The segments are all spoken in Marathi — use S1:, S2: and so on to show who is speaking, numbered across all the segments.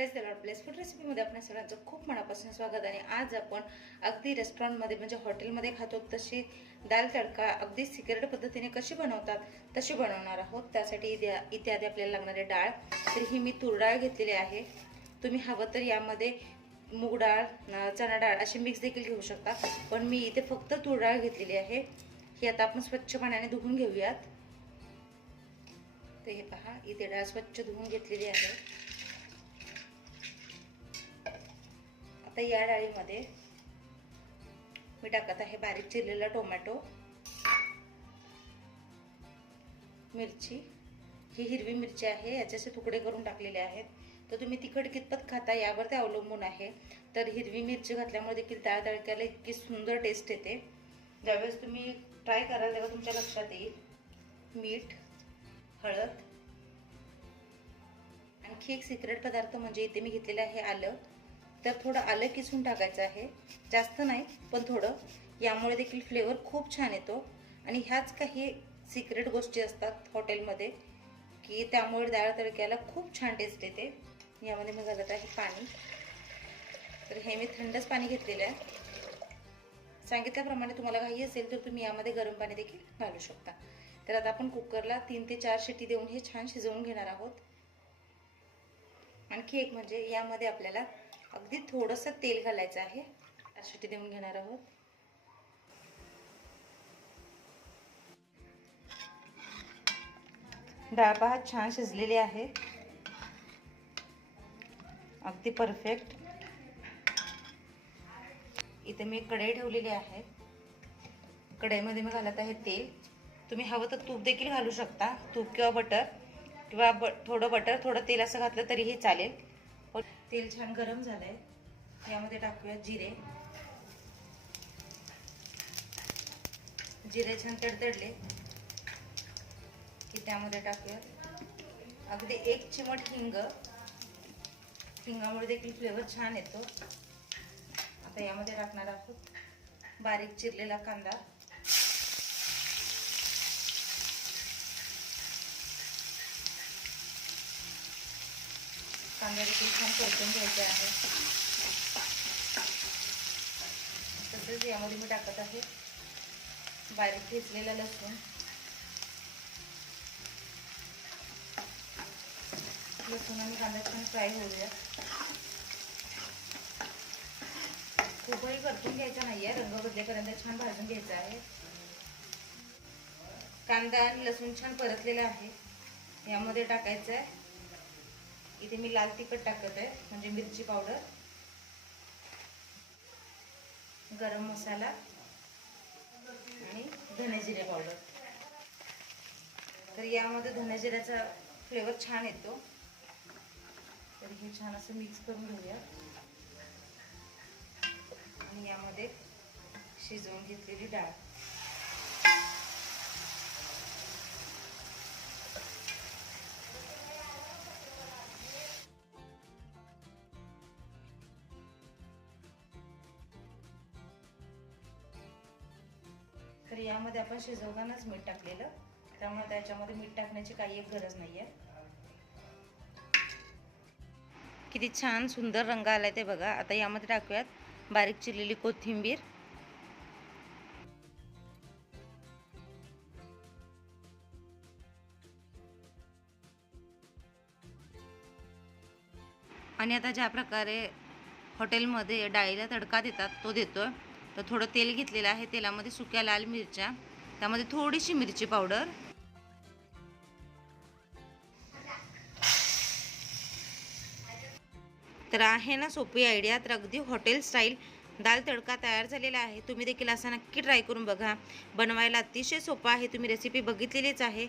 S1: प्रेस द प्लेस फूड रेसिपीमध्ये आपल्या सगळ्यांचं खूप मनापासून स्वागत आणि आज आपण अगदी रेस्टॉरंटमध्ये म्हणजे हॉटेलमध्ये खातो. तशी दाल तडका अगदी सिक्रेट पद्धतीने कशी बनवतात तशी बनवणार आहोत. त्यासाठी इथे इथे आधी आपल्याला लागणारे डाळ. तर ही मी तूर डाळ घेतलेली आहे. तुम्ही हवं तर यामध्ये मूग डाळ चणा डाळ अशी मिक्स देखील घेऊ शकता. पण मी इथे फक्त तूर डाळ घेतलेली आहे. ही आता आपण स्वच्छ पाण्याने धुवून घेऊयात. तर हे पहा इथे डाळ स्वच्छ धुवून घेतलेली आहे. आता या डाळीमध्ये मी टाकत आहे बारीक चिरलेला टोमॅटो मिरची. ही हिरवी मिरची आहे याचे तुकडे करून टाकलेले आहेत. तर तुम्ही तिखट कितपत खाता यावर ते अवलंबून आहे. तर हिरवी मिरची घातल्यामुळे देखील डाळ तडक्याला इतकी सुंदर टेस्ट येते. ज्यावेळेस तुम्ही ट्राय कराल तेव्हा तुमच्या लक्षात येईल. मीठ हळद. आणखी एक सिक्रेट पदार्थ म्हणजे इथे मी घेतलेलं आहे आलं. तर थोडं आलं किसून टाकायचं आहे. जास्त नाही पण थोडं. यामुळे देखील फ्लेवर खूप छान येतो. आणि ह्याच काही सिक्रेट गोष्टी असतात हॉटेलमध्ये की त्यामुळे डाळ तडक्याला खूप छान टेस्ट येते. यामध्ये मी घालत आहे पाणी. तर हे मी थंडच पाणी घेतलेलं आहे. सांगितल्याप्रमाणे तुम्हाला घाई असेल तर तुम्ही यामध्ये गरम पाणी देखील घालू शकता. तर आता आपण कुकरला तीन ते चार शिटी देऊन हे छान शिजवून घेणार आहोत. आणखी एक म्हणजे यामध्ये आपल्याला अगदी थोडंसं तेल घालायचं आहे. चार शिटी देऊन घेणार आहोत. डाळ पहा छान शिजलेली आहे. अगदी परफेक्ट. इथे मी एक कढई ठेवलेली आहे. कढईमध्ये मी घालत आहे तेल. तुम्ही हवं तर तूप देखील घालू शकता. तूप किंवा बटर किंवा ब थोडं बटर थोडं तेल असं घातलं तरीही चालेल. तेल छान गरम झालंय. यामध्ये टाकूया जिरे. जिरे छान तडतडले. की त्यामध्ये टाकूया. अगदी एक चिमट हिंग. हिंगामुळे देखील फ्लेवर छान येतो. आता यामध्ये टाकणार आहोत बारीक चिरलेला कांदा. कांदा देखील छान परतून घ्यायचा आहे. तसेच यामध्ये मी टाकत आहे बारीक ठेचलेला लसूण. लसूण आणि कांदा छान फ्राय होऊया. खूपही परतून घ्यायचा नाहीये रंग बदलेपर्यंत छान भाजून घ्यायचा आहे. कांदा आणि लसूण छान परतलेला आहे. यामध्ये टाकायचं आहे इथे मी लाल तिखट टाकत आहे म्हणजे मिरची पावडर. गरम मसाला आणि धनेजिरे पावडर. तर यामध्ये धनेजिऱ्याचा फ्लेवर छान येतो. तर हे छान असं मिक्स करून घेऊया. आणि यामध्ये शिजवून घेतलेली डाळ. यामध्ये आपण शिजवतानाच मीठ टाकलेलं. त्यामुळे त्याच्यामध्ये मीठ टाकण्याची काही एक गरज नाही आहे किती छान सुंदर रंग आलाय ते बघा. आता यामध्ये टाकूयात बारीक चिरलेली कोथिंबीर. आणि आता ज्या प्रकारे हॉटेलमध्ये डाळीला तडका देतात तो देतोय. तर थोडं तेल घेतलेलं आहे तेलामध्ये सुक्या लाल मिरच्या त्यामध्ये थोडीशी मिरची पावडर. तर आहे ना सोपी आयडिया तर अगदी हॉटेल स्टाईल दाल तडका तयार झालेला आहे. तुम्ही देखील असा नक्की ट्राय करून बघा. बनवायला अतिशय सोपं आहे तुम्ही रेसिपी बघितलेलीच आहे.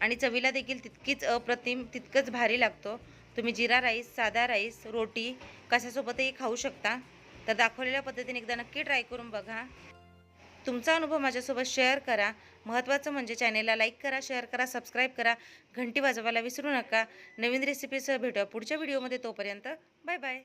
S1: आणि चवीला देखील तितकीच अप्रतिम तितकंच भारी लागतो. तुम्ही जिरा राईस साधा राईस रोटी कशासोबतही खाऊ शकता. तर दाखवलेल्या पद्धतीने एकदा नक्की ट्राय करून बघा. तुमचा अनुभव माझ्यासोबत शेअर करा. महत्त्वाचं म्हणजे चॅनेलला लाईक करा शेअर करा सबस्क्राईब करा. घंटी वाजवायला विसरू नका. नवीन रेसिपीसह भेटूया पुढच्या व्हिडिओमध्ये तोपर्यंत बाय बाय